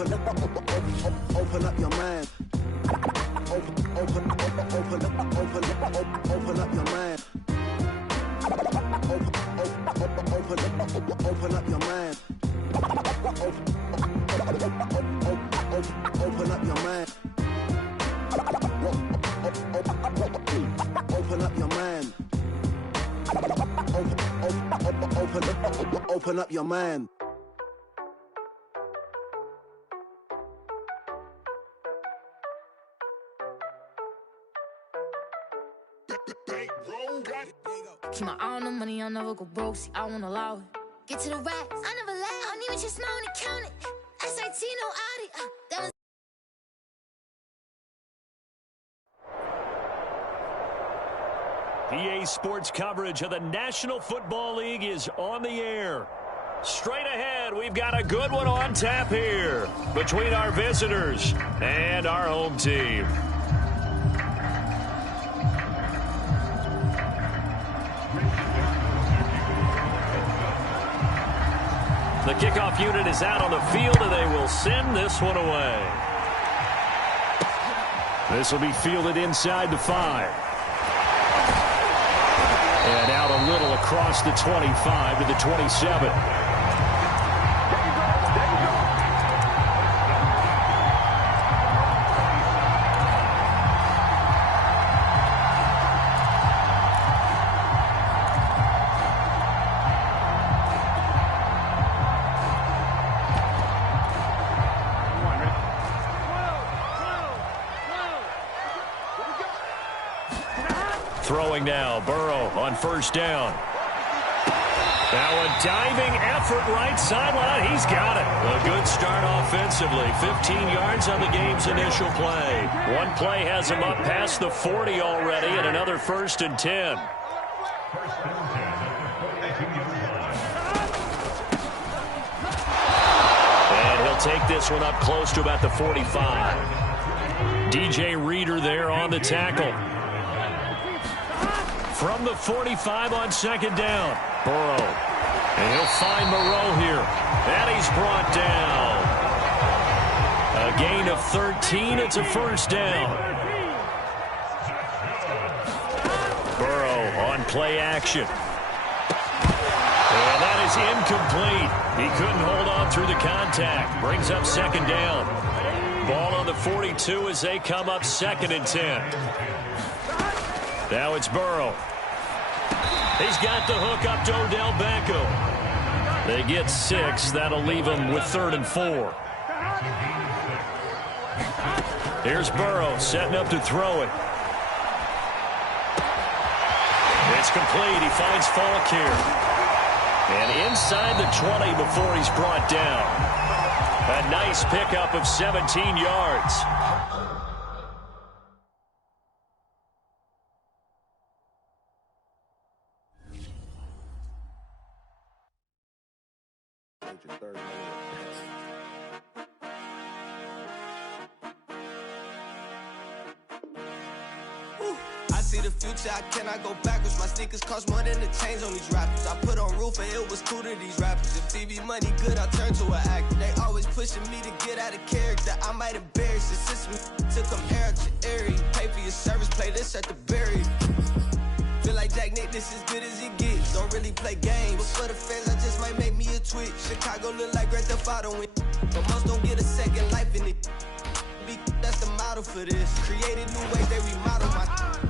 open up your mind. Open up your mind. Open up your mind. Open up your mind. Open up your mind. Open up your mind. Keep my eye on the money, I'll never go broke. See, I won't allow it. Get to the racks, I never lie. I don't even just smile and count it. SAT, no audit. That was EA Sports coverage of the National Football League is on the air. Straight ahead, we've got a good one on tap here between our visitors and our home team. The kickoff unit is out on the field, and they will send this one away. This will be fielded inside the 5. And out a little across the 25 to the 27. Throwing now, Burrow on first down. Now a diving effort right sideline. He's got it. A good start offensively. 15 yards on the game's initial play. One play has him up past the 40 already, and another 1st and 10. And he'll take this one up close to about the 45. DJ Reader there on the tackle. From the 45 on second down, Burrow. And he'll find Moreau here. And he's brought down. A gain of 13. It's a first down. Burrow on play action. And that is incomplete. He couldn't hold on through the contact. Brings up second down. Ball on the 42 as they come up 2nd and 10. Now it's Burrow. He's got the hook up to Odell Beckham. They get 6. That'll leave them with 3rd and 4. Here's Burrow setting up to throw it. It's complete. He finds Falk here. And inside the 20 before he's brought down. A nice pickup of 17 yards. I see the future, I cannot go backwards. My sneakers cost more than the chains on these rappers. I put on roof and it was cool to these rappers. If TV money good, I turn to an actor. They always pushing me to get out of character. I might embarrass the system to compare out your area. Pay for your service, play this at the barrier. Feel like Jack Nick, this as good as it gets. Don't really play games, but for the fans, I just might make me a tweet. Chicago look like Grand Theft Auto, but most don't get a second life in it. That's the model for this. Created new ways, they remodel my.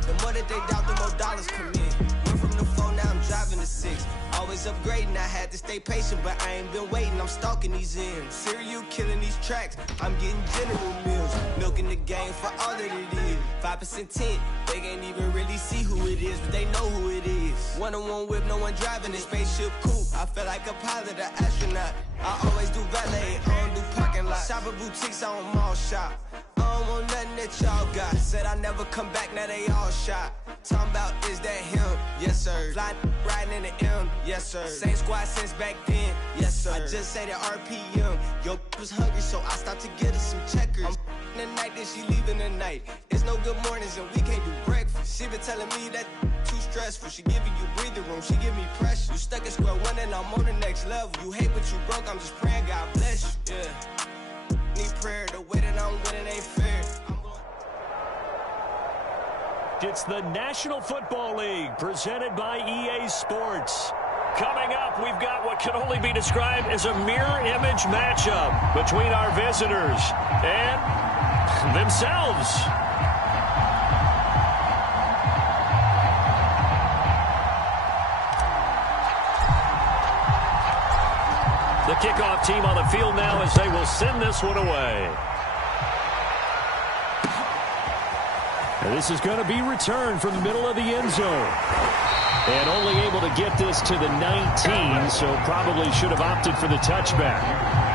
The more that they doubt, the more dollars come in. Went from the 4, now I'm driving the 6. Always upgrading, I had to stay patient, but I ain't been waiting, I'm stalking these M's. Serial killing these tracks, I'm getting General Mills. Milking the game for all that it is. 5% tint, they can't even really see who it is, but they know who it is. One-on-one whip, no one driving this spaceship coupe. I feel like a pilot, an astronaut. I always do valet, I don't do parking lot. Shop at boutiques, I don't mall shop. I don't want nothing that y'all got. Said I never come back, now they all shot. Talking about, is that him? Yes, sir. Fly riding in the M, yes, sir. Same squad since back then, yes, sir. I just say the RPM. Yo, was hungry, so I stopped to get us some checkers. I'm the night, then she leaving the night. It's no good mornings, and we can't do breakfast. She been telling me that too stressful. She giving you breathing room, she give me pressure. You stuck at square one, and I'm on the next level. You hate what you broke, I'm just praying God bless you, yeah. Need correct. It's the National Football League presented by EA Sports. Coming up, we've got what can only be described as a mirror image matchup between our visitors and themselves. The kickoff team on the field now as they will send this one away. And this is going to be returned from the middle of the end zone. And only able to get this to the 19, so probably should have opted for the touchback.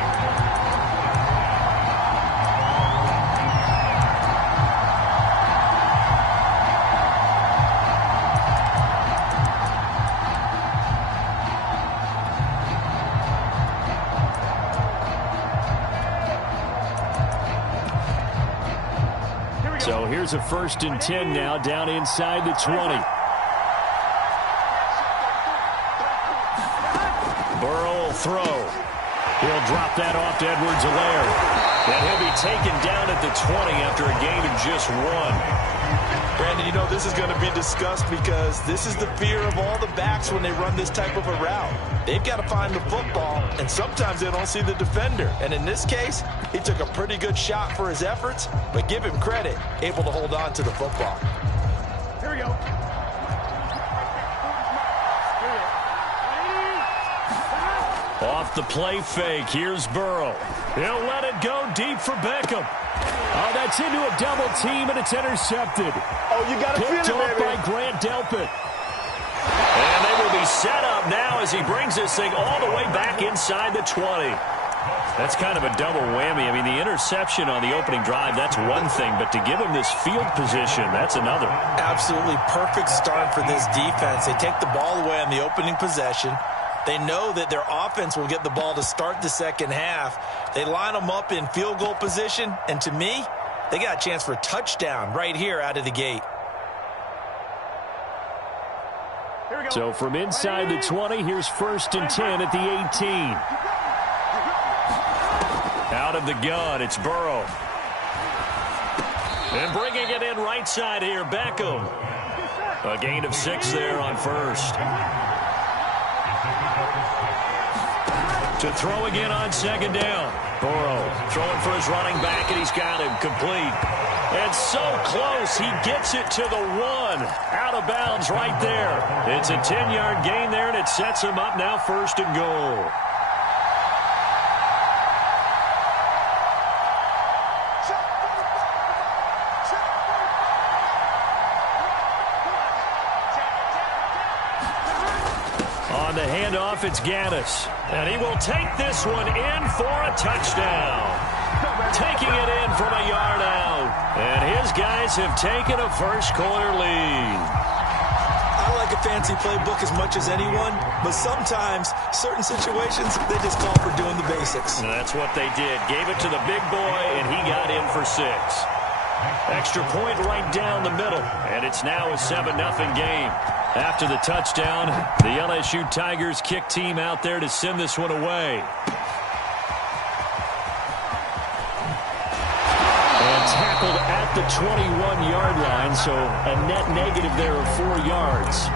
So here's a 1st and 10 now down inside the 20. Burrow will throw. He'll drop that off to Edwards-Helaire. And he'll be taken down at the 20 after a gain of just 1. Brandon, you know, this is going to be discussed because this is the fear of all the backs when they run this type of a route. They've got to find the football, and sometimes they don't see the defender. And in this case, he took a pretty good shot for his efforts, but give him credit, able to hold on to the football. Here we go. Off the play fake, here's Burrow. He'll let it go deep for Beckham. Oh, that's into a double team, and it's intercepted. Oh, you got to feel it, Picked off baby. by Grant Delpit. And they will be set up now as he brings this thing all the way back inside the 20. That's kind of a double whammy. I mean, the interception on the opening drive, that's one thing, but to give him this field position, that's another. Absolutely perfect start for this defense. They take the ball away on the opening possession. They know that their offense will get the ball to start the second half. They line them up in field goal position, and to me, they got a chance for a touchdown right here out of the gate. Here we go. So from inside the 20, here's 1st and 10 at the 18. Out of the gun, it's Burrow. And bringing it in right side here, Beckham. A gain of 6 there on 1st. To throw again on 2nd down. Burrow throwing for his running back, and he's got him complete. And so close, he gets it to the 1. Out of bounds right there. It's a 10-yard gain there, and it sets him up now 1st and goal. On the handoff, it's Gaddis. And he will take this one in for a touchdown. Taking it in from a yard out. And his guys have taken a first-quarter lead. I like a fancy playbook as much as anyone, but sometimes, certain situations, they just call for doing the basics. And that's what they did. Gave it to the big boy, and he got in for 6. Extra point right down the middle. And it's now a 7-0 game. After the touchdown, the LSU Tigers kick team out there to send this one away. And tackled at the 21-yard line, so a net negative there of 4 yards.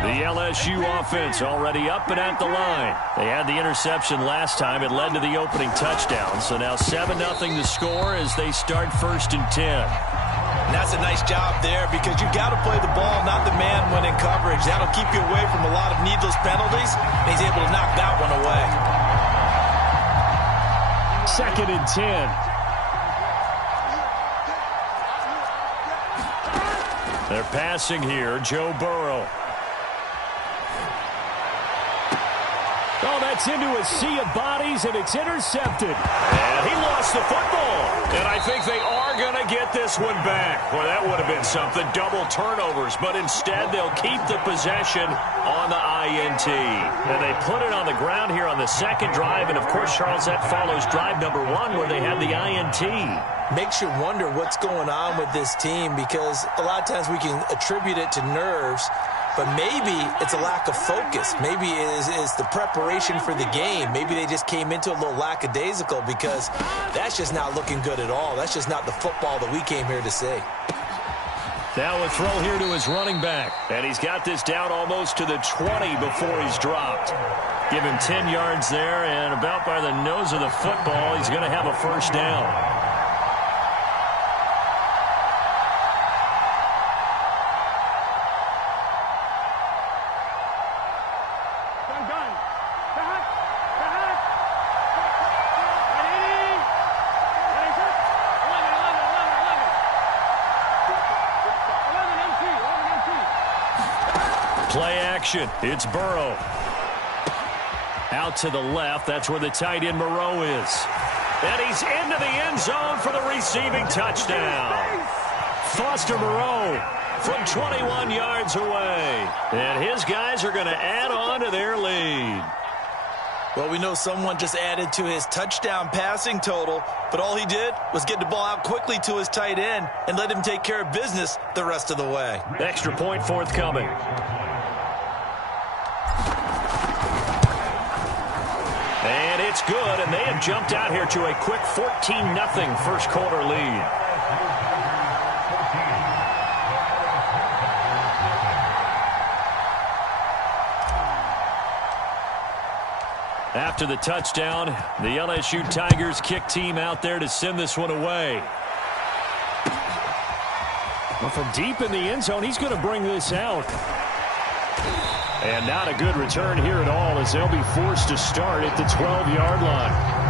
The LSU offense already up and at the line. They had the interception last time. It led to the opening touchdown. So now 7-0 the score as they start 1st and 10. And that's a nice job there because you've got to play the ball, not the man when in coverage. That'll keep you away from a lot of needless penalties. And he's able to knock that one away. 2nd and 10. They're passing here. Joe Burrow. Oh, that's Gets into a sea of bodies, and it's intercepted. And he lost the football. And I think they are going to get this one back. Well, that would have been something, double turnovers. But instead, they'll keep the possession on the INT. And they put it on the ground here on the second drive. And, of course, Charles, that follows drive number 1 where they had the INT. Makes you wonder what's going on with this team, because a lot of times we can attribute it to nerves, but maybe it's a lack of focus. Maybe it's the preparation for the game. Maybe they just came into a little lackadaisical, because that's just not looking good at all. That's just not the football that we came here to see. Now a throw here to his running back. And he's got this down almost to the 20 before he's dropped. Give him 10 yards there, and about by the nose of the football, he's going to have a first down. Play action. It's Burrow. Out to the left. That's where the tight end Moreau is. And he's into the end zone for the receiving touchdown. Foster Moreau from 21 yards away. And his guys are going to add on to their lead. Well, we know someone just added to his touchdown passing total, but all he did was get the ball out quickly to his tight end and let him take care of business the rest of the way. Extra point forthcoming. And it's good, and they have jumped out here to a quick 14-0 first quarter lead. After the touchdown, the LSU Tigers kick team out there to send this one away. Well, from deep in the end zone, he's going to bring this out. And not a good return here at all, as they'll be forced to start at the 12-yard line.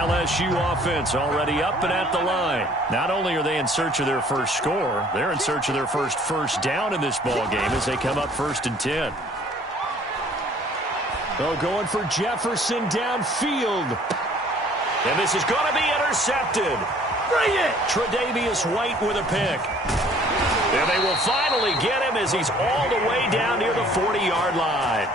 LSU offense already up and at the line. Not only are they in search of their first score, they're in search of their first down in this ball game as they come up 1st and 10. Oh, going for Jefferson downfield. And this is going to be intercepted. Bring it! Tre'Davious White with a pick. And they will finally get him as he's all the way down near the 40-yard line.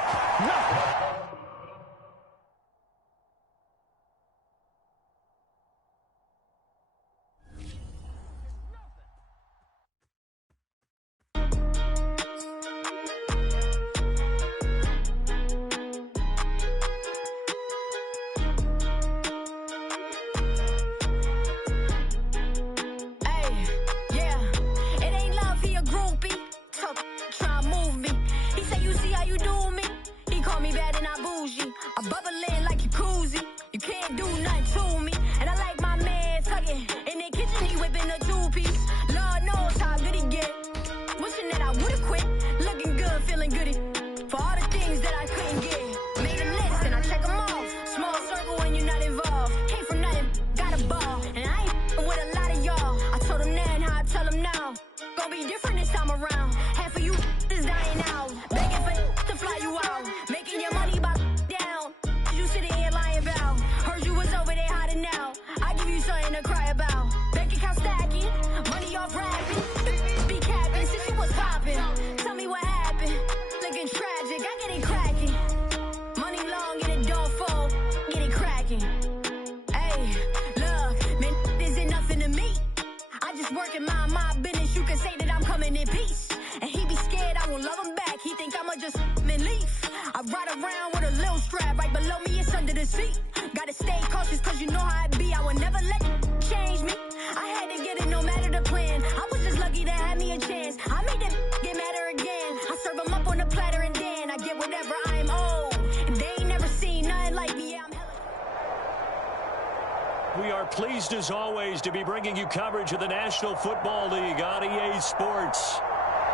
We are pleased, as always, to be bringing you coverage of the National Football League on EA Sports.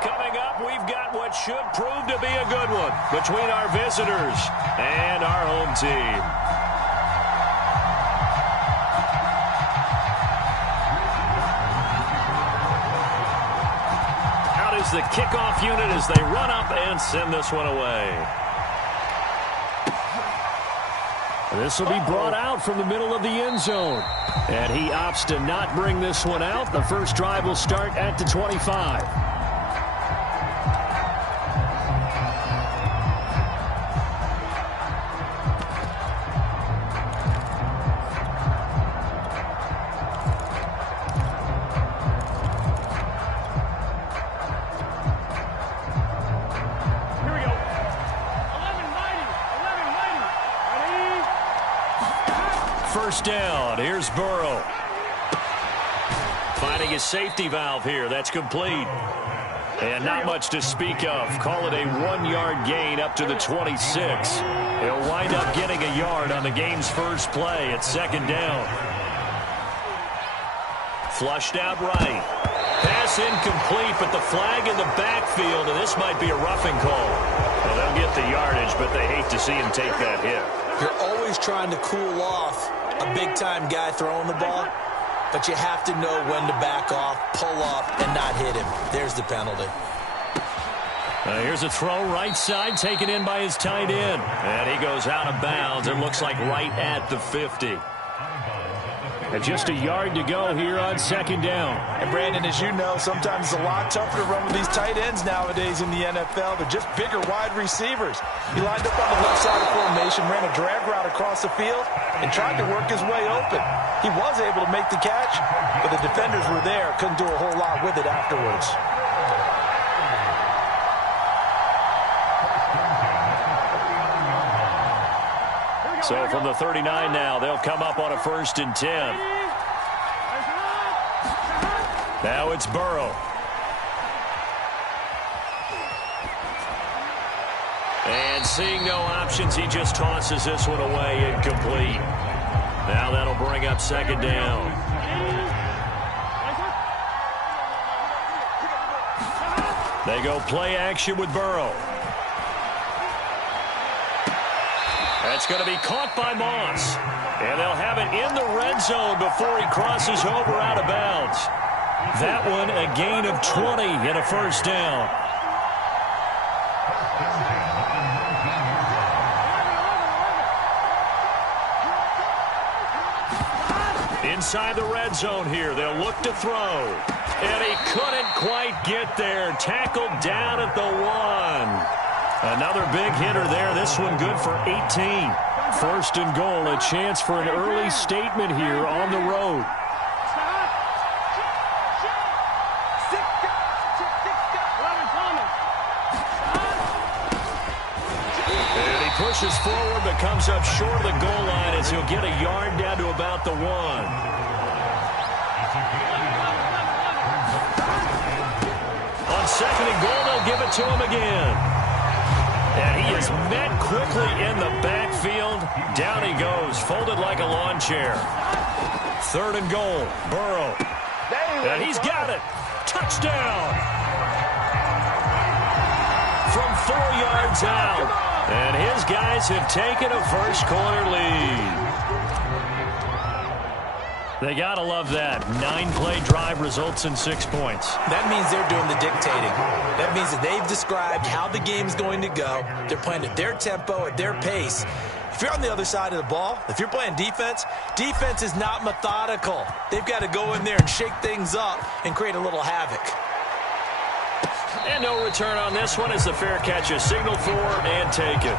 Coming up, we've got what should prove to be a good one between our visitors and our home team. is the kickoff unit as they run up and send this one away. This will be brought out from the middle of the end zone. And he opts to not bring this one out. The first drive will start at the 25. First down. Here's Burrow. Finding his safety valve here. That's complete. And not much to speak of. Call it a 1-yard gain up to the 26. He'll wind up getting a yard on the game's first play at second down. Flushed out right. Pass incomplete, but the flag in the backfield, and this might be a roughing call. Well, they'll get the yardage, but they hate to see him take that hit. You're always trying to cool off a big-time guy throwing the ball, but you have to know when to back off, pull up, and not hit him. There's the penalty. Here's a throw right side, taken in by his tight end. And he goes out of bounds. It looks like right at the 50. And just a yard to go here on second down. And Brandon, as you know, sometimes it's a lot tougher to run with these tight ends nowadays in the NFL. They're just bigger wide receivers. He lined up on the left side of formation, ran a drag route across the field, and tried to work his way open. He was able to make the catch, but the defenders were there. Couldn't do a whole lot with it afterwards. So from the 39 now, they'll come up on a 1st and 10. Now it's Burrow. And seeing no options, he just tosses this one away, incomplete. Now that'll bring up second down. They go play action with Burrow. That's going to be caught by Moss. And they'll have it in the red zone before he crosses over out of bounds. That one a gain of 20 and a first down. Inside the red zone here, they'll look to throw. And he couldn't quite get there. Tackled down at the 1. Another big hitter there. This one good for 18. 1st and goal. A chance for an early statement here on the road. And he pushes forward but comes up short of the goal line as he'll get a yard down to about the 1. On 2nd and goal, they'll give it to him again. And he is met quickly in the backfield. Down he goes, folded like a lawn chair. 3rd and goal, Burrow. And he's got it. Touchdown. From 4 yards out. And his guys have taken a first-quarter lead. They got to love that. 9-play drive results in 6 points. That means they're doing the dictating. That means that they've described how the game's going to go. They're playing at their tempo, at their pace. If you're on the other side of the ball, if you're playing defense, defense is not methodical. They've got to go in there and shake things up and create a little havoc. And no return on this one as the fair catch is signaled for and taken.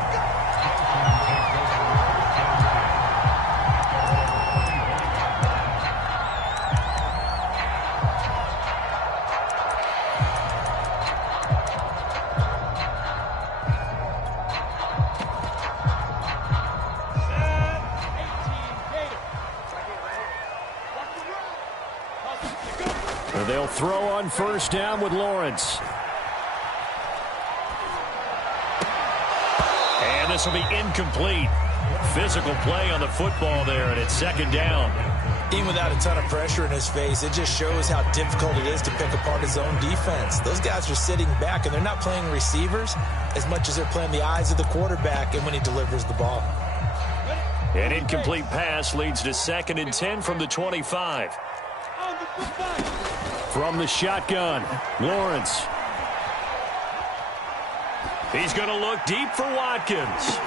They'll throw on 1st down with Lawrence. And this will be incomplete. Physical play on the football there, and it's 2nd down. Even without a ton of pressure in his face, it just shows how difficult it is to pick apart his own defense. Those guys are sitting back, and they're not playing receivers as much as they're playing the eyes of the quarterback and when he delivers the ball. An incomplete pass leads to 2nd and 10 from the 25. From the shotgun, Lawrence. He's going to look deep for Watkins.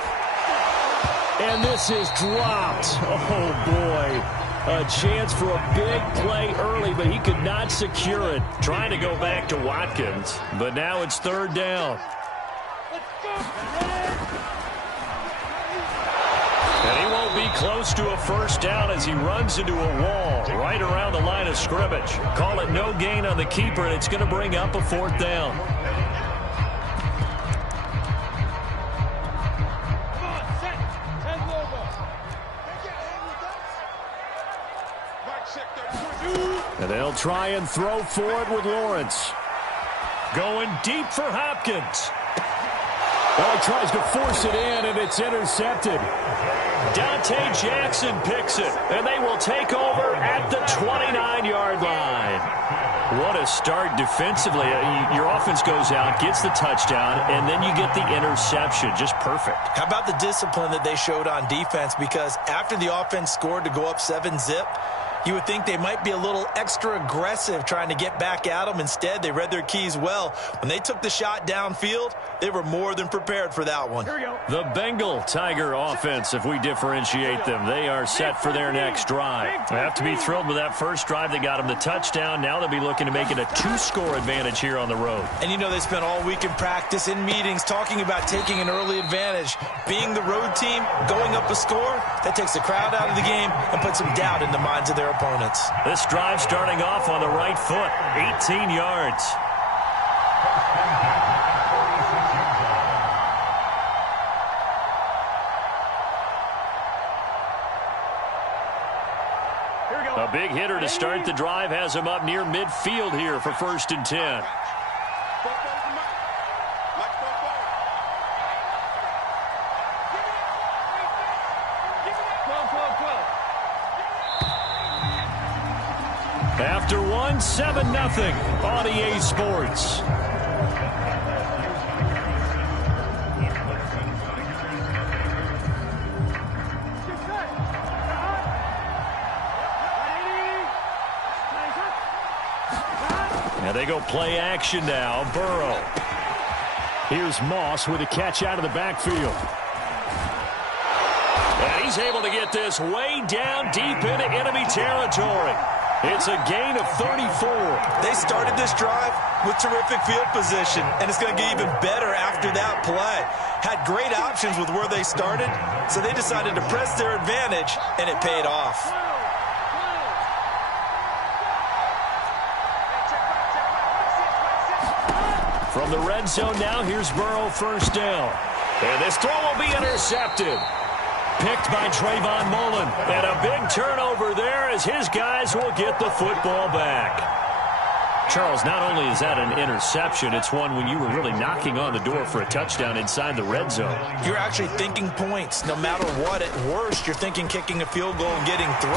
And this is dropped. Oh, boy. A chance for a big play early, but he could not secure it. Trying to go back to Watkins, but now it's third down. And he won't be close to a first down as he runs into a wall right around the line of scrimmage. Call it no gain on the keeper, and it's going to bring up a fourth down. And they'll try and throw forward with Lawrence. Going deep for Hopkins. Well, he tries to force it in, and it's intercepted. Dante Jackson picks it, and they will take over at the 29-yard line. What a start defensively. Your offense goes out, gets the touchdown, and then you get the interception. Just perfect. How about the discipline that they showed on defense? Because after the offense scored to go up 7-zip, you would think they might be a little extra aggressive trying to get back at them. Instead, they read their keys well. When they took the shot downfield, they were more than prepared for that one. Here we go. The Bengal Tiger offense, if we differentiate them, they are set for their next drive. They have to be thrilled with that first drive. They got them the touchdown. Now they'll be looking to make it a 2-score advantage here on the road. And you know they spent all week in practice, in meetings, talking about taking an early advantage. Being the road team, going up a score, that takes the crowd out of the game and puts some doubt in the minds of their opponents. This drive starting off on the right foot, 18 yards. Here we go. A big hitter to start the drive has him up near midfield here for 1st and 10. After one, 7-0 on EA Sports. And they go play action now. Burrow. Here's Moss with a catch out of the backfield. And he's able to get this way down deep into enemy territory. It's a gain of 34. They started this drive with terrific field position, and it's going to get even better after that play. Had great options with where they started, so they decided to press their advantage, and it paid off. From the red zone now, here's Burrow, first down. And this throw will be intercepted. Picked by Trayvon Mullen. And a big turnover there as his guys will get the football back. Charles, not only is that an interception, it's one when you were really knocking on the door for a touchdown inside the red zone. You're actually thinking points. No matter what, at worst, you're thinking kicking a field goal and getting 3.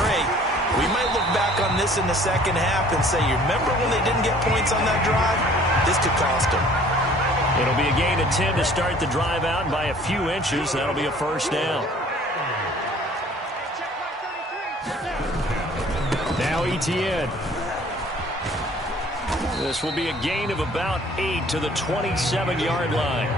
We might look back on this in the second half and say, you remember when they didn't get points on that drive? This could cost them. It'll be a gain of 10 to start the drive out, and by a few inches, that'll be a first down. Now Etienne. This will be a gain of about 8 to the 27-yard line.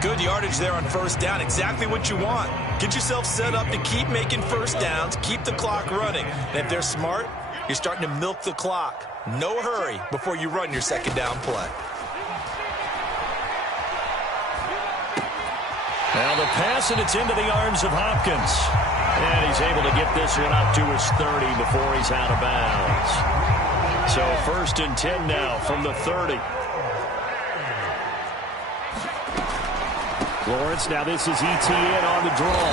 Good yardage there on first down. Exactly what you want. Get yourself set up to keep making first downs, keep the clock running. And if they're smart, you're starting to milk the clock. No hurry before you run your second down play. Now the pass, and it's into the arms of Hopkins. And he's able to get this one up to his 30 before he's out of bounds. So 1st and 10 now from the 30. Lawrence, now this is Etienne on the draw.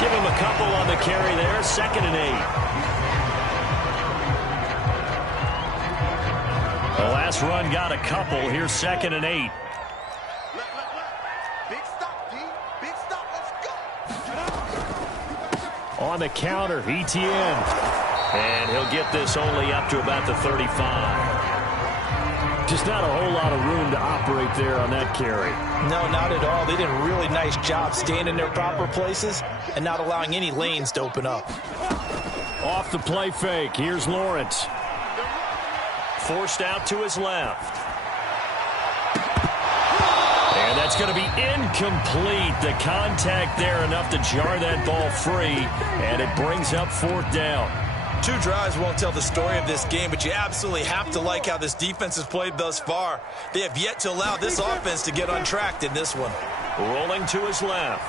Give him a couple on the carry there, 2nd and 8. The last run got a couple. Here's 2nd and 8. Big stop, D. Big stop. Let's go. On the counter, Etienne. And he'll get this only up to about the 35. Just not a whole lot of room to operate there on that carry. No, not at all. They did a really nice job staying in their proper places and not allowing any lanes to open up. Off the play fake, here's Lawrence. Forced out to his left. And that's going to be incomplete. The contact there enough to jar that ball free, and it brings up 4th down. 2 drives won't tell the story of this game, but you absolutely have to like how this defense has played thus far. They have yet to allow this offense to get untracked in this one. Rolling to his left.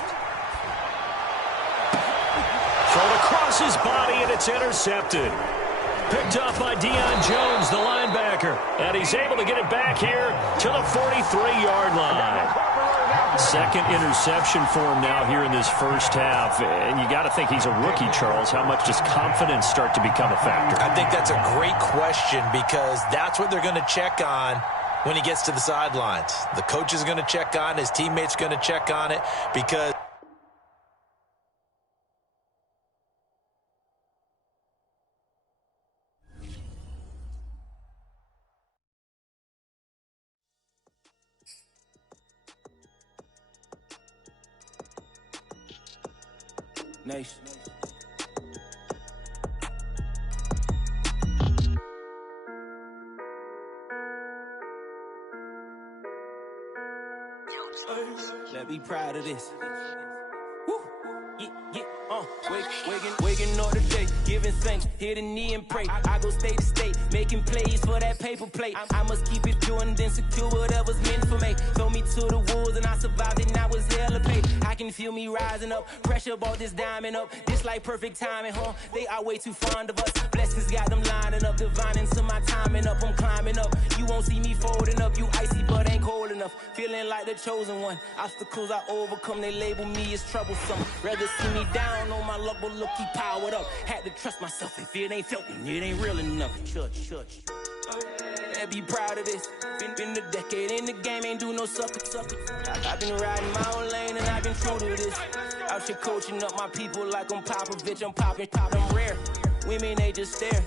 Thrown across his body, and it's intercepted. Picked up by Deion Jones, the linebacker. And he's able to get it back here to the 43-yard line. 2nd interception for him now here in this first half. And you got to think he's a rookie, Charles. How much does confidence start to become a factor? I think that's a great question because that's what they're going to check on when he gets to the sidelines. The coach is going to check on it. His teammates are going to check on it because Nation. Let me proud of this. Woo. Waking up today, giving thanks, hit a knee and pray. I go state to state, making plays for that paper plate. I must keep it doing, then secure whatever's meant for me. Throw me to the wolves and I survived it, now it's hella pay. I can feel me rising up, pressure brought this diamond up. This like perfect timing, huh? They are way too fond of us. Blessings got them lining up, divine into my timing up. I'm climbing up, you won't see me folding up. You icy but ain't cold enough, feeling like the chosen one. Obstacles I overcome, they label me as troublesome. Rather see me down on my luck, but look, keep powered up. Had to trust myself, if it ain't felt me, it ain't real enough. Church. Be proud of this. Been a decade in the game, ain't do no sucker. I've been riding my own lane and I've been true to this. Out here coaching up my people like I'm Popovich. I'm popping, I'm rare. Women, they just stare.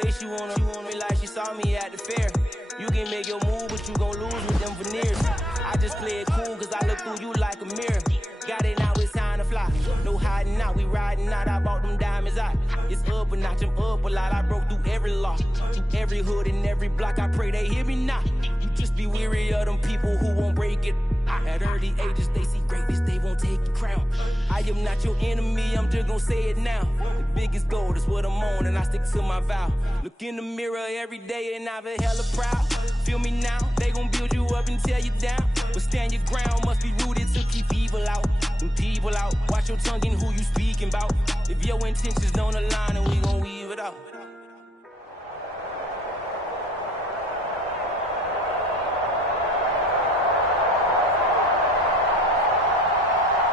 Say she wanna me like she saw me at the fair. You can make your move, but you gon' lose with them veneers. I just play it cool, cause I look through you like a mirror. Got it now, it's time to fly. No hiding out, we riding out. I bought them diamonds out. It's up a notch, I'm up a lot. I broke through every law, through every hood and every block. I pray they hear me now. You just be weary of them people who won't break it. At early ages, they see greatness, they won't take your crown. I am not your enemy, I'm just gonna say it now. The biggest goal is what I'm on, and I stick to my vow. Look in the mirror every day, and I be hella proud. Feel me now, they gon' build you up and tear you down. But stand your ground, must be rooted to keep evil out. And people out, watch your tongue and who you speaking about. If your intentions don't align, then we gon' weave it out.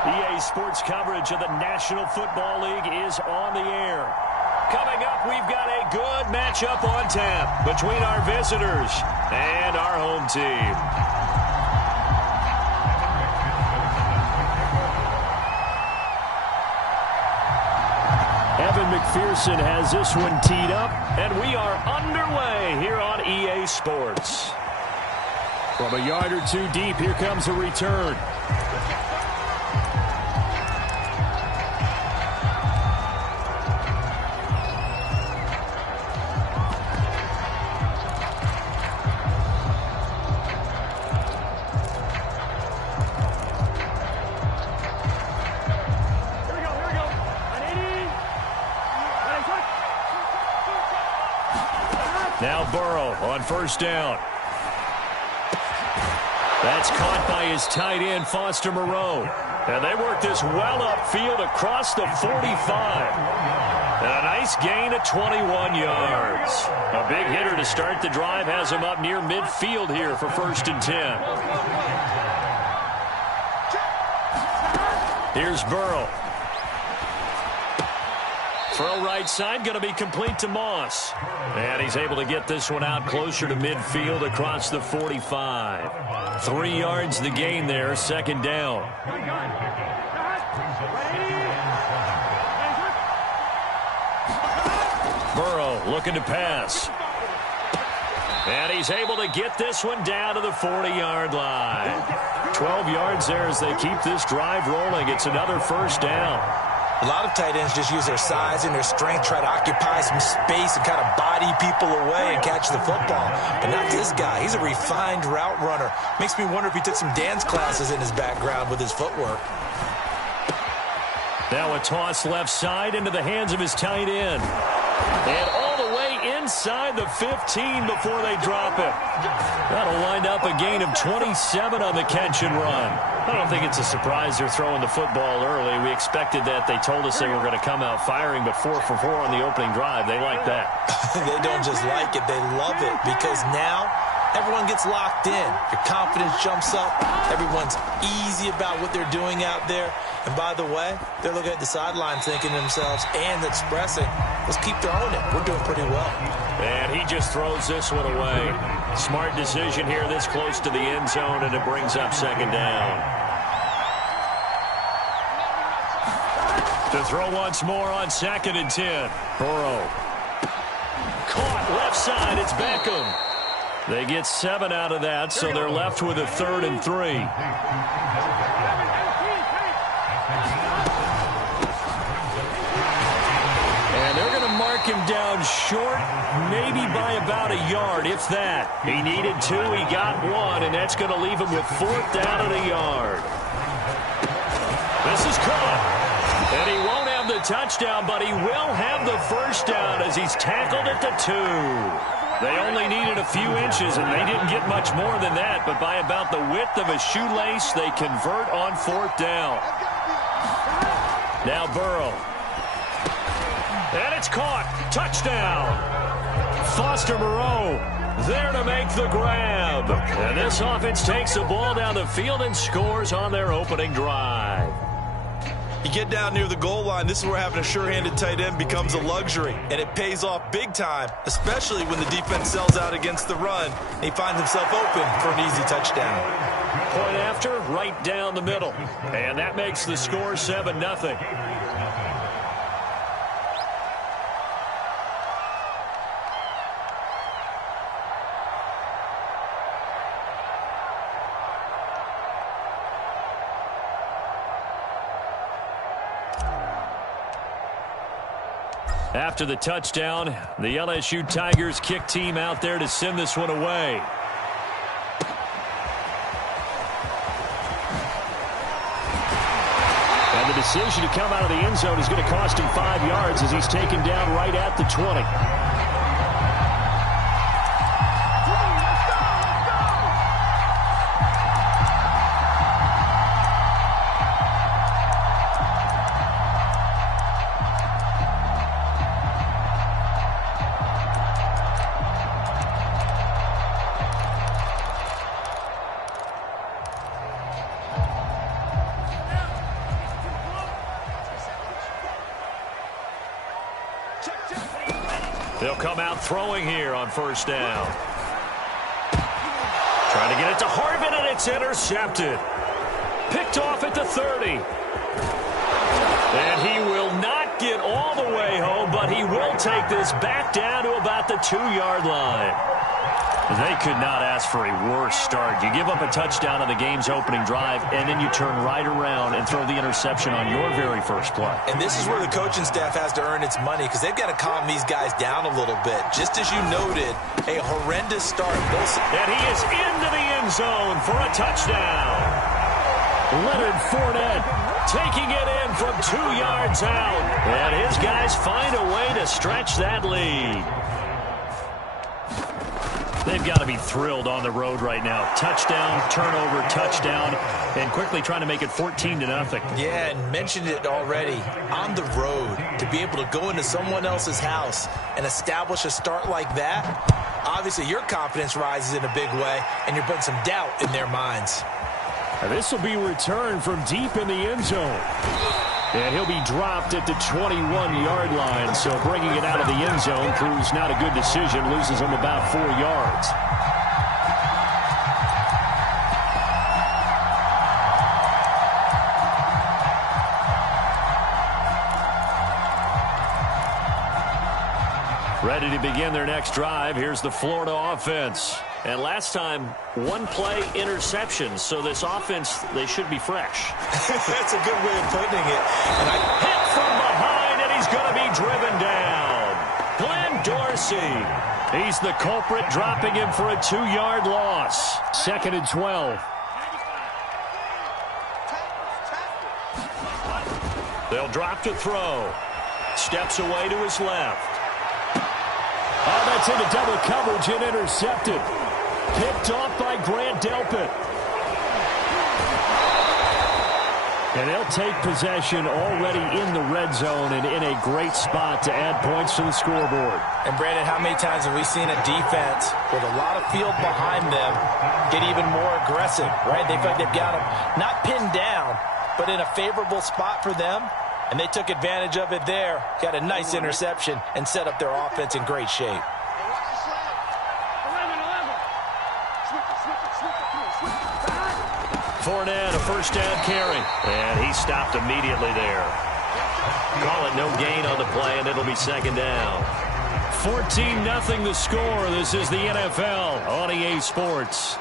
EA Sports coverage of the National Football League is on the air. Coming up, we've got a good matchup on tap between our visitors and our home team. Evan McPherson has this one teed up, and we are underway here on EA Sports. From a yard or two deep, here comes a return. Now Burrow on first down. That's caught by his tight end, Foster Moreau. And they work this well upfield across the 45. And a nice gain of 21 yards. A big hitter to start the drive has him up near midfield here for 1st and 10. Here's Burrow. Throw right side, going to be complete to Moss. And he's able to get this one out closer to midfield across the 45. 3 yards the gain there, 2nd down. Burrow looking to pass. And he's able to get this one down to the 40-yard line. 12 yards there as they keep this drive rolling. It's another 1st down. A lot of tight ends just use their size and their strength, try to occupy some space and kind of body people away and catch the football. But not this guy. He's a refined route runner. Makes me wonder if he took some dance classes in his background with his footwork. Now a toss left side into the hands of his tight end. And all the way inside the 15 before they drop it. That'll wind up a gain of 27 on the catch and run. I don't think it's a surprise they're throwing the football early. We expected that. They told us they were going to come out firing, but 4 for 4 on the opening drive. They like that. They don't just like it, they love it, because now everyone gets locked in. Your confidence jumps up. Everyone's easy about what they're doing out there. And by the way, they're looking at the sideline thinking to themselves and expressing, let's keep throwing it. We're doing pretty well. And he just throws this one away. Smart decision here this close to the end zone, and it brings up second down. To throw once more on 2nd and 10. Burrow. Caught left side. It's Beckham. They get 7 out of that, so they're left with a 3rd and 3. And they're going to mark him down short, maybe by about a yard, if that. He needed 2, he got 1, and that's going to leave him with 4th down and a yard. This is caught. And he won't have the touchdown, but he will have the first down as he's tackled at the 2. They only needed a few inches, and they didn't get much more than that, but by about the width of a shoelace, they convert on 4th down. Now Burrow. And it's caught. Touchdown. Foster Moreau there to make the grab. And this offense takes the ball down the field and scores on their opening drive. You get down near the goal line, this is where having a sure-handed tight end becomes a luxury, and it pays off big time, especially when the defense sells out against the run, and he finds himself open for an easy touchdown. Point after, right down the middle, and that makes the score 7-0. After the touchdown, the LSU Tigers kick team out there to send this one away. And the decision to come out of the end zone is going to cost him 5 yards as he's taken down right at the 20. They'll come out throwing here on 1st down. Trying to get it to Harvin, and it's intercepted. Picked off at the 30. And he will not get all the way home, but he will take this back down to about the 2-yard line. They could not ask for a worse start. You give up a touchdown on the game's opening drive, and then you turn right around and throw the interception on your very first play. And this is where the coaching staff has to earn its money, because they've got to calm these guys down a little bit. Just as you noted, a horrendous start. And he is into the end zone for a touchdown. Leonard Fournette taking it in from 2 yards out. And his guys find a way to stretch that lead. They've got to be thrilled on the road right now. Touchdown, turnover, touchdown, and quickly trying to make it 14-0. Yeah, and mentioned it already. On the road, to be able to go into someone else's house and establish a start like that, obviously your confidence rises in a big way, and you're putting some doubt in their minds. And this will be returned from deep in the end zone. And he'll be dropped at the 21-yard line, so bringing it out of the end zone proves not a good decision, loses him about 4 yards. Ready to begin their next drive. Here's the Florida offense. And last time, one play interception. So this offense, they should be fresh. That's a good way of putting it. And hit from behind, and he's going to be driven down. Glenn Dorsey. He's the culprit, dropping him for a 2-yard loss. 2nd and 12. They'll drop to throw. Steps away to his left. Oh, that's into double coverage and intercepted. Picked off by Grant Delpit. And they'll take possession already in the red zone and in a great spot to add points to the scoreboard. And, Brandon, how many times have we seen a defense with a lot of field behind them get even more aggressive, right? They feel like they've got them not pinned down, but in a favorable spot for them. And they took advantage of it there, got a nice interception, and set up their offense in great shape. Fournette, a first down carry. And he stopped immediately there. Call it no gain on the play, and it'll be 2nd down. 14-0 the score. This is the NFL on EA Sports.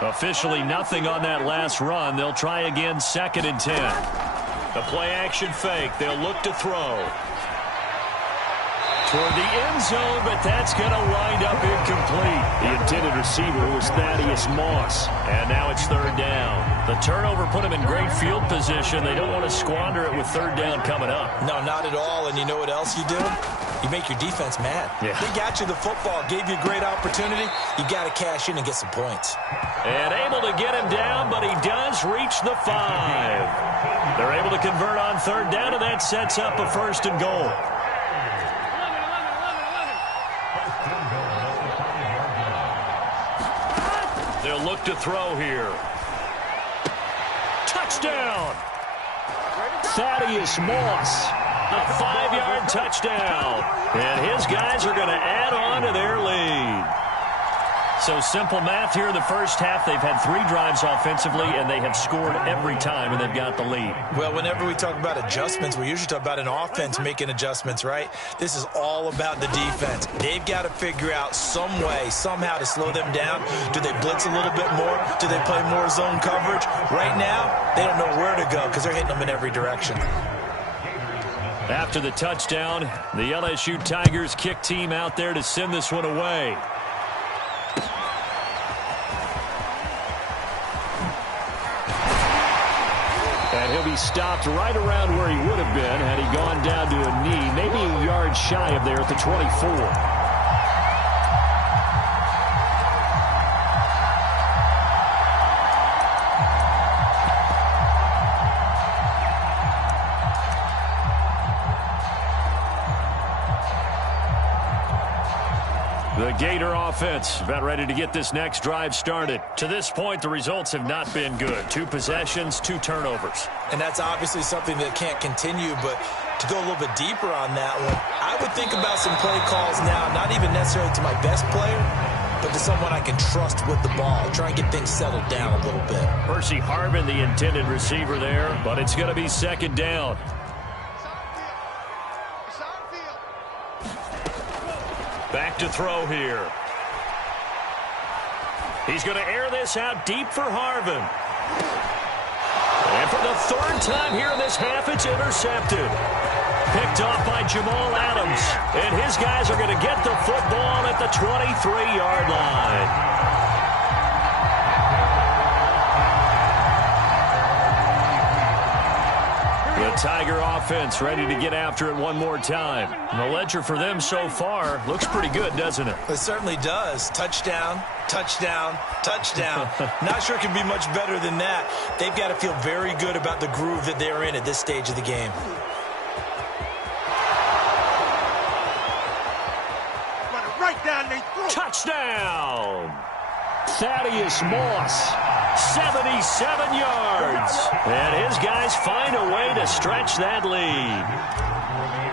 Officially nothing on that last run. They'll try again, 2nd and 10. The play action fake. They'll look to throw. Toward the end zone, but that's going to wind up incomplete. The intended receiver was Thaddeus Moss. And now it's 3rd down. The turnover put them in great field position. They don't want to squander it with 3rd down coming up. No, not at all. And you know what else you do? You make your defense mad. Yeah. They got you the football, gave you a great opportunity. You got to cash in and get some points. And able to get him down, but he does reach the 5. They're able to convert on 3rd down, and that sets up a 1st and goal. They'll look to throw here. Touchdown! Thaddeus Moss. A 5-yard touchdown. And his guys are going to add on to their lead. So simple math here in the first half. They've had 3 drives offensively, and they have scored every time, and they've got the lead. Well, whenever we talk about adjustments, we usually talk about an offense making adjustments, right? This is all about the defense. They've got to figure out some way, somehow to slow them down. Do they blitz a little bit more? Do they play more zone coverage? Right now, they don't know where to go because they're hitting them in every direction. After the touchdown, the LSU Tigers kick team out there to send this one away. And he'll be stopped right around where he would have been had he gone down to a knee, maybe a yard shy of there at the 24. The Gator offense about ready to get this next drive started. To this point, the results have not been good. 2 possessions, 2 turnovers. And that's obviously something that can't continue, but to go a little bit deeper on that one, I would think about some play calls now, not even necessarily to my best player, but to someone I can trust with the ball. Try and get things settled down a little bit. Percy Harvin, the intended receiver there, but it's going to be 2nd down. Back to throw here. He's going to air this out deep for Harvin. And for the 3rd time here in this half, it's intercepted. Picked off by Jamal Adams. And his guys are going to get the football at the 23-yard line. The Tiger offense ready to get after it one more time. And the ledger for them so far looks pretty good, doesn't it? It certainly does. Touchdown, touchdown, touchdown. Not sure it can be much better than that. They've got to feel very good about the groove that they're in at this stage of the game. Right down their throat. Touchdown! Thaddeus Moss. 77 yards. And his guys find a way to stretch that lead.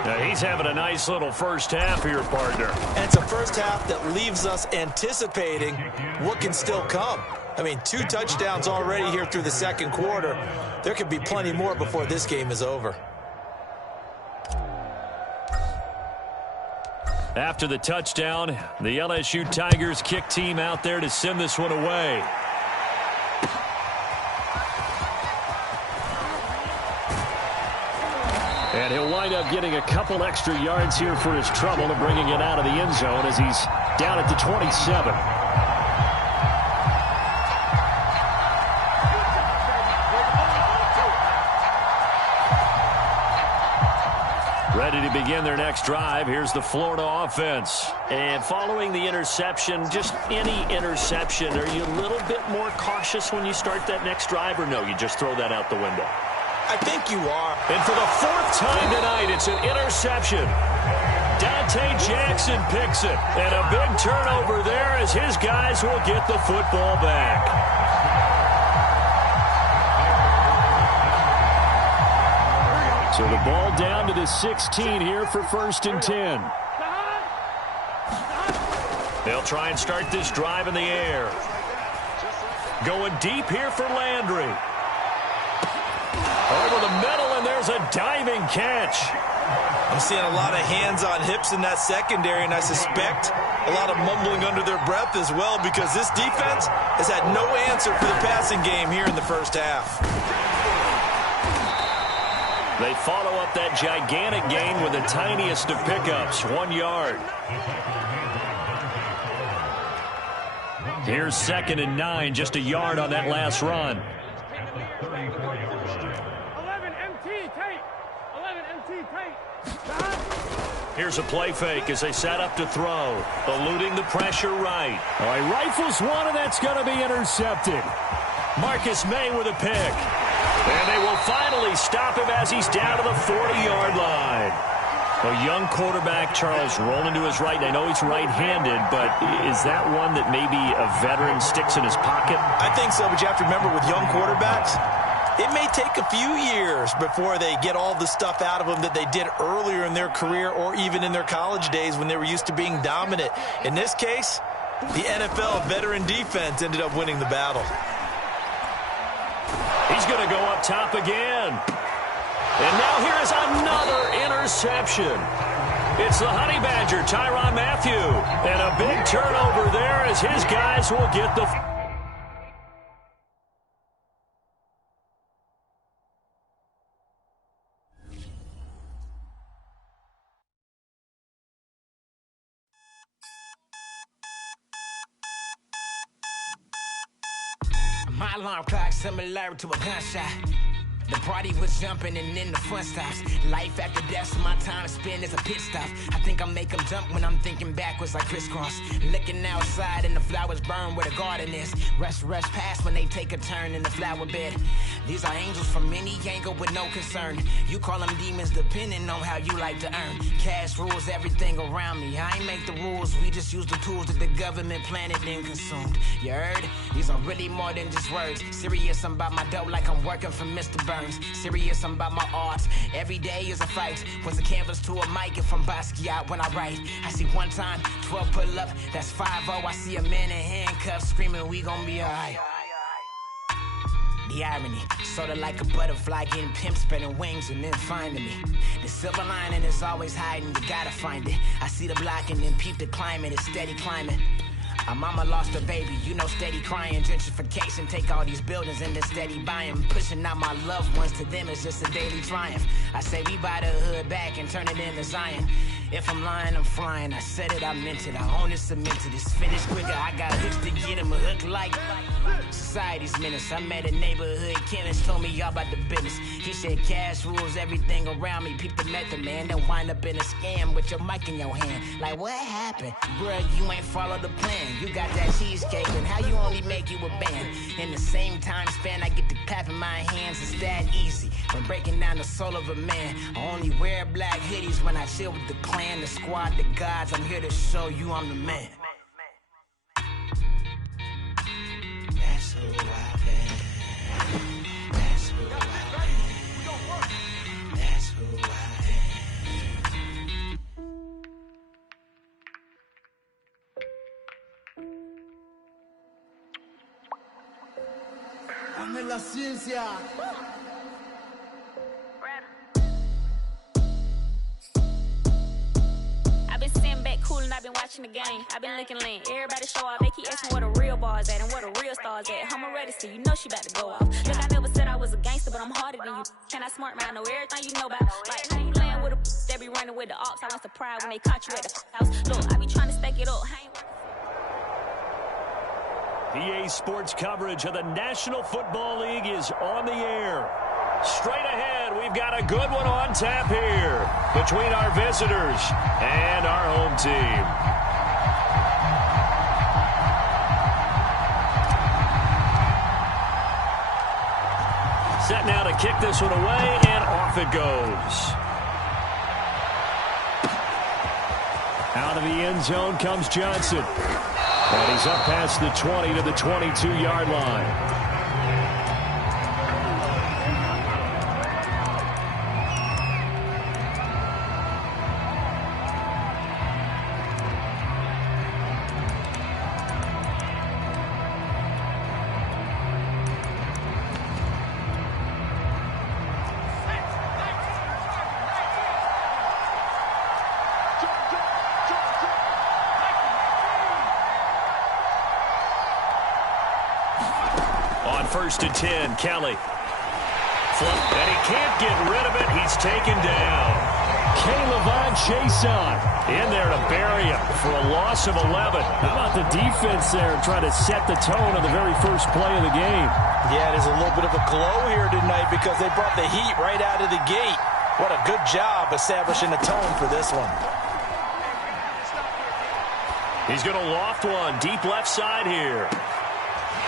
Now he's having a nice little first half here, partner. And it's a first half that leaves us anticipating what can still come. I mean, 2 touchdowns already here through the 2nd quarter. There could be plenty more before this game is over. After the touchdown, the LSU Tigers kick team out there to send this one away. And he'll wind up getting a couple extra yards here for his trouble and bringing it out of the end zone as he's down at the 27. Ready to begin their next drive. Here's the Florida offense. And following the interception, just any interception, are you a little bit more cautious when you start that next drive, or no, you just throw that out the window? I think you are. And for the fourth time tonight, it's an interception. Dante Jackson picks it. And a big turnover there as his guys will get the football back. So the ball down to the 16 here for 1st and 10. They'll try and start this drive in the air. Going deep here for Landry. Over the middle, and there's a diving catch. I'm seeing a lot of hands on hips in that secondary, and I suspect a lot of mumbling under their breath as well, because this defense has had no answer for the passing game here in the first half. They follow up that gigantic gain with the tiniest of pickups, 1 yard. Here's 2nd and 9, just a yard on that last run. 11 MT tape. 11 MT tape. Here's a play fake as they set up to throw, eluding the pressure right. All right, rifles one, and that's going to be intercepted. Marcus May with a pick. And they will finally stop him as he's down to the 40-yard line. A young quarterback, Charles, rolling to his right. I know he's right-handed, but is that one that maybe a veteran sticks in his pocket? I think so, but you have to remember with young quarterbacks, it may take a few years before they get all the stuff out of them that they did earlier in their career or even in their college days when they were used to being dominant. In this case, the NFL veteran defense ended up winning the battle. He's going to go up top again. And now here is another interception. It's the Honey Badger, Tyrann Mathieu. And a big turnover there as his guys will get the... My alarm clock similar to a gunshot. The party was jumping and then the fun stops. Life after death, so my time spent is a pit stop. I think I make them jump when I'm thinking backwards like crisscross. Looking outside and the flowers burn where the garden is. Rush past when they take a turn in the flower bed. These are angels from any angle with no concern. You call them demons depending on how you like to earn. Cash rules everything around me. I ain't make the rules, we just use the tools that the government planted and consumed. You heard? These are really more than just words. Serious, I'm about my dough like I'm working for Mr. Burns. Serious, I'm about my art. Every day is a fight. Was a canvas to a mic and from Basquiat when I write. I see one time, 12 pull up, that's 5-0. I see a man in handcuffs screaming, we gon' be alright. The irony, sorta like a butterfly getting pimped, spreading wings and then finding me. The silver lining is always hiding, you gotta find it. I see the block and then peep the climate, it's steady climbing. Our mama lost her baby, you know, steady crying. Gentrification, take all these buildings and then steady buying. Pushing out my loved ones, to them it's just a daily triumph. I say we buy the hood back and turn it into Zion. If I'm lying, I'm flying. I said it, I meant it. I own it, cemented. It's finished quicker. I got hooks to get him a hook like society's menace. I met a neighborhood chemist, told me all about the business. He said cash rules everything around me. Peep the method, man. Then wind up in a scam with your mic in your hand. Like, what happened? Bruh, you ain't follow the plan. You got that cheesecake, and how you only make you a band? In the same time span, I get to clapping my hands. It's that easy. When breaking down the soul of a man, I only wear black hoodies when I chill with the clan, the squad, the gods. I'm here to show you I'm the man. That's who I am. That's who I am. That's who I am. Dame la ciencia. I've been sitting back back cool and I've been watching the game. I've been looking lame. Everybody show off. They keep asking where the real bars at and where the real stars at. I'm ready to see. You know she about to go off. Look, I never said I was a gangster, but I'm harder than you. Can I smart man? I know everything you know about. Like, how you laying with a that be running with the ops. I was surprised when they caught you at the house. Look, I be trying to stack it up. EA Sports coverage of the National Football League is on the air. Straight ahead, we've got a good one on tap here between our visitors and our home team. Set now to kick this one away, and off it goes. Out of the end zone comes Johnson. And he's up past the 20 to the 22-yard line. First and 10, Kelly. Flip, and he can't get rid of it. He's taken down. Caleb Chason in there to bury him for a loss of 11. How about the defense there trying to set the tone of the very first play of the game? Yeah, there's a little bit of a glow here tonight because they brought the heat right out of the gate. What a good job establishing the tone for this one. He's going to loft one deep left side here.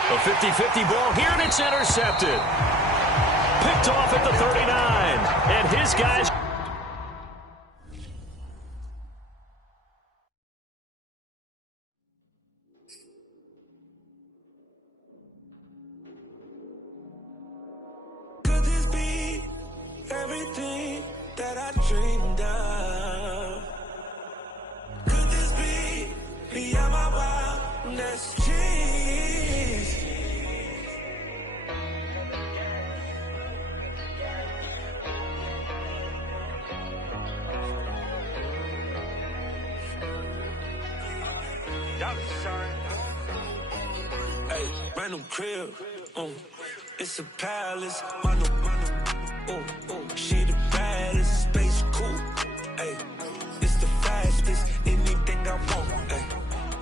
A 50-50 ball here, and it's intercepted. Picked off at the 39. And his guys... Could this be everything that I dreamed of? Could this be beyond my wildest dreams? Hey, random crib, it's a palace. Mano, she the baddest, space cool. Hey, it's the fastest, anything I want. Hey,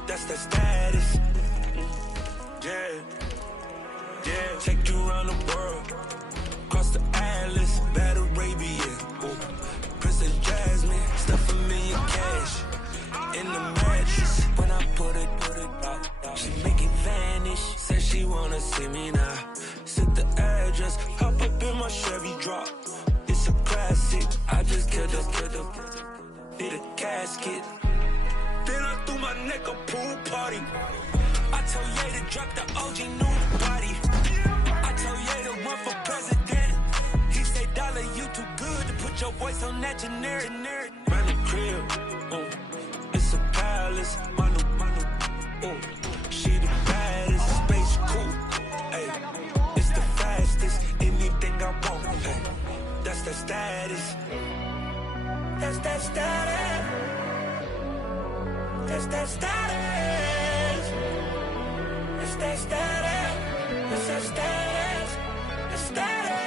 that's the status. Yeah, take you around the world, across the Atlas, Bad Arabia. Princess Jasmine, stuff $1 million cash in the mattress. When I put it out, she make it vanish. Said she wanna see me now. Set the address, hop up in my Chevy drop. It's a classic. I just killed her, did a casket. Then I threw my neck a pool party. I told Ye to drop the OG new body. I told Ye to run for president. He say, Dollar, you too good to put your voice on that generic. Man, the crib, it's a palace. Manu, she the baddest, space cool. Ay, it's the fastest, anything I want. Ay, that's the status. That's that status. That's that status. It's that status. It's that status. It's status.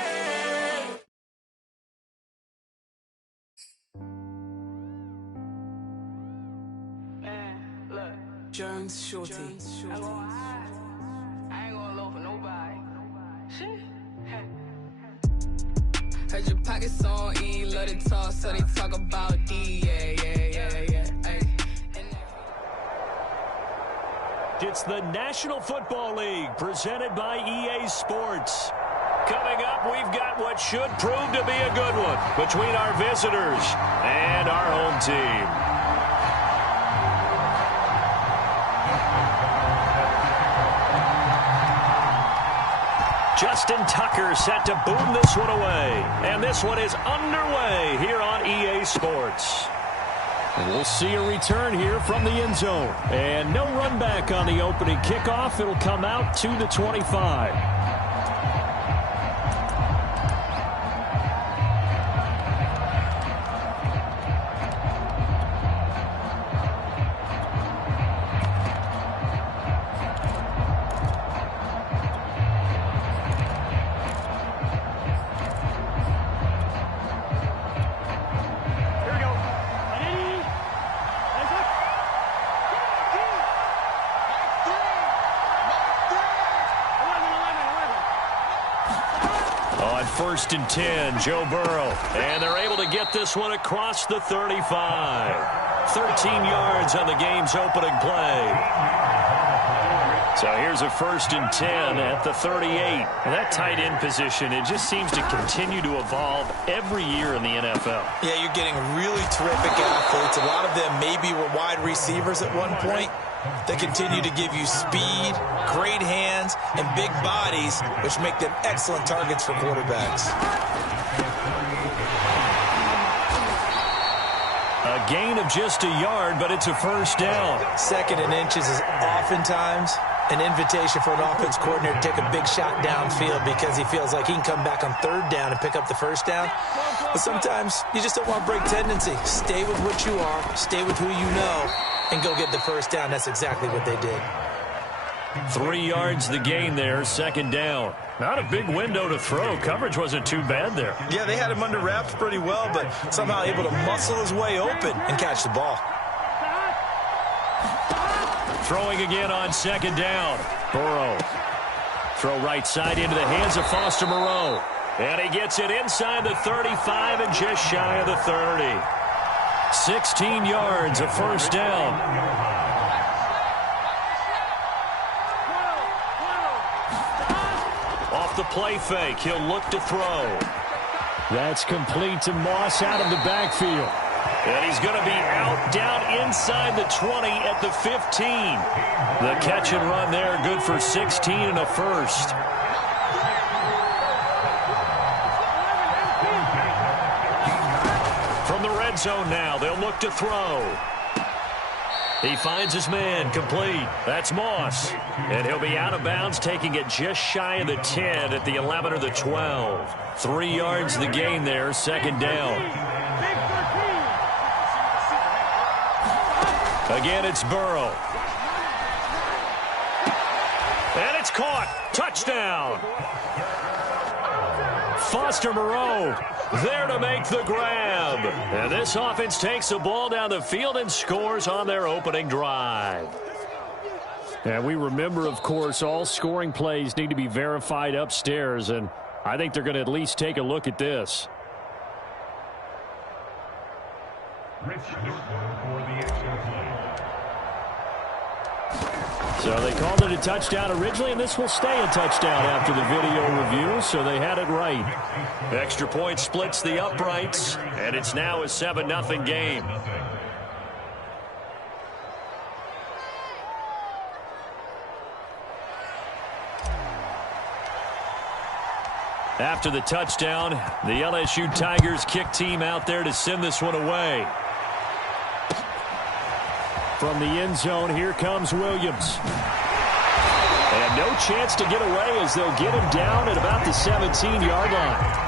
Man, look. Jones Shorty. I ain't gonna low for nobody. Shit. Heard your pockets on E, love to talk, so they talk about D. Yeah. It's the National Football League presented by EA Sports. Coming up, we've got what should prove to be a good one between our visitors and our home team. Justin Tucker set to boom this one away. And this one is underway here on EA Sports. And we'll see a return here from the end zone. And no run back on the opening kickoff. It'll come out to the 25. 1st and 10, Joe Burrow. And they're able to get this one across the 35. 13 yards on the game's opening play. So here's a 1st and 10 at the 38. Well, that tight end position, it just seems to continue to evolve every year in the NFL. Yeah, you're getting really terrific athletes. A lot of them maybe were wide receivers at one point. They continue to give you speed, great hands, and big bodies, which make them excellent targets for quarterbacks. A gain of just a yard, but it's a 1st down. 2nd and inches is oftentimes an invitation for an offense coordinator to take a big shot downfield because he feels like he can come back on 3rd down and pick up the 1st down. But sometimes you just don't want to break tendency. Stay with what you are, stay with who you know, and go get the 1st down. That's exactly what they did. 3 yards the gain there, 2nd down. Not a big window to throw. Coverage wasn't too bad there. Yeah, they had him under wraps pretty well, but somehow able to muscle his way open and catch the ball. Throwing again on 2nd down. Burrow. Throw right side into the hands of Foster Moreau. And he gets it inside the 35 and just shy of the 30. 16 yards, a 1st down. Off the play fake, he'll look to throw. That's complete to Moss out of the backfield. And he's going to be out down inside the 20 at the 15. The catch and run there, good for 16 and a 1st. From the red zone now, they'll look to throw. He finds his man, complete. That's Moss. And he'll be out of bounds, taking it just shy of the 10 at the 11 or the 12. 3 yards the gain there, 2nd down. Again, it's Burrow. And it's caught. Touchdown. Foster Moreau there to make the grab. And this offense takes the ball down the field and scores on their opening drive. And we remember, of course, all scoring plays need to be verified upstairs, and I think they're going to at least take a look at this. So they called it a touchdown originally, and this will stay a touchdown after the video review, so they had it right. Extra point splits the uprights, and it's now a 7-0 game. After the touchdown, the LSU Tigers kick team out there to send this one away. From the end zone, here comes Williams. And no chance to get away as they'll get him down at about the 17-yard line.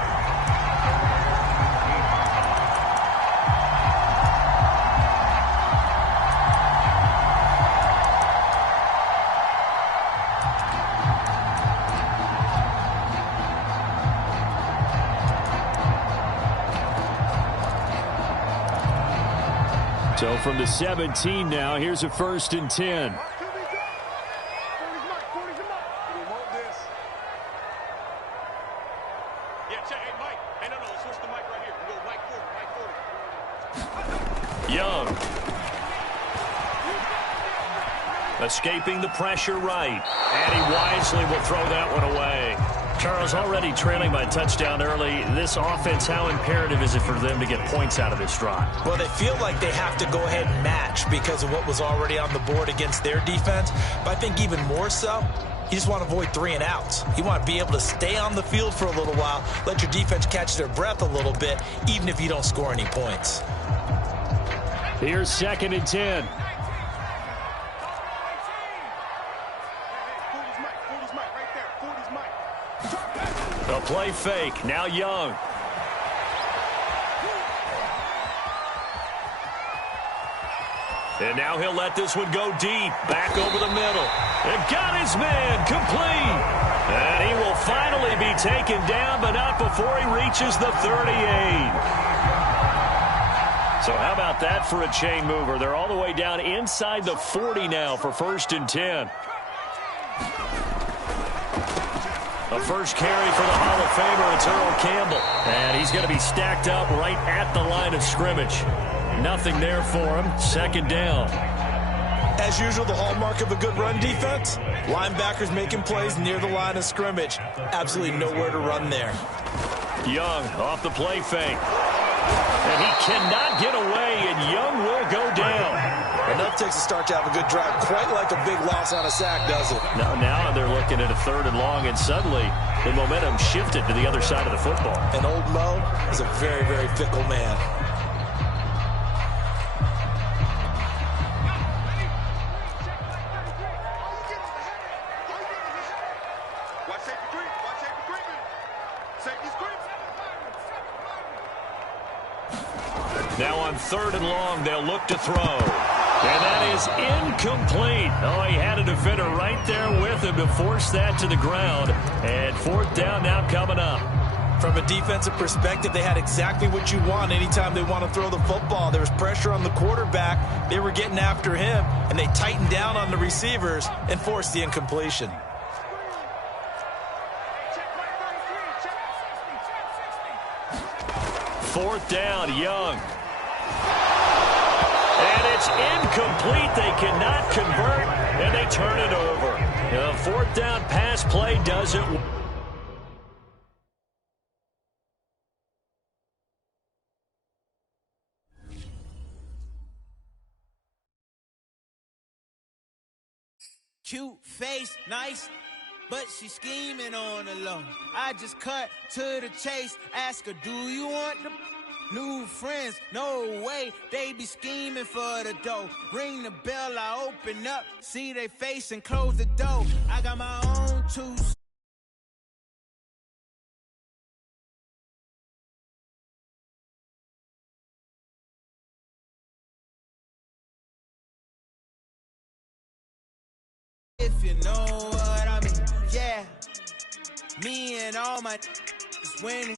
So from the 17 now, here's a 1st and 10. Young. Escaping the pressure right. And he wisely will throw that one away. Charles, already trailing by touchdown early. This offense, how imperative is it for them to get points out of this drive? Well, they feel like they have to go ahead and match because of what was already on the board against their defense. But I think even more so, you just want to avoid 3 and outs. You want to be able to stay on the field for a little while, let your defense catch their breath a little bit, even if you don't score any points. Here's 2nd and 10. A play fake. Now Young. And now he'll let this one go deep. Back over the middle. And got his man complete. And he will finally be taken down, but not before he reaches the 38. So how about that for a chain mover? They're all the way down inside the 40 now for 1st and 10. A first carry for the Hall of Famer, it's Earl Campbell. And he's going to be stacked up right at the line of scrimmage. Nothing there for him. Second down. As usual, the hallmark of a good run defense, linebackers making plays near the line of scrimmage. Absolutely nowhere to run there. Young off the play fake. And he cannot get away, and Young will go down. Enough takes a start to have a good drive, quite like a big loss on a sack, does it? Now they're looking at a 3rd and long, and suddenly the momentum shifted to the other side of the football. And old Mo is a very, very fickle man. Now on 3rd and long, they'll look to throw. And that is incomplete. Oh, he had a defender right there with him to force that to the ground. And 4th down now coming up. From a defensive perspective, they had exactly what you want anytime they want to throw the football. There was pressure on the quarterback. They were getting after him, and they tightened down on the receivers and forced the incompletion. Fourth down, Young. And it's incomplete. They cannot convert, and they turn it over. The 4th down pass play does it. Cute face, nice, but she scheming on the low. I just cut to the chase, ask her, do you want the new friends? No way, they be scheming for the dough. Ring the bell, I open up, see they face and close the door. I got my own 2. If you know what I mean, yeah. Me and all my is winning.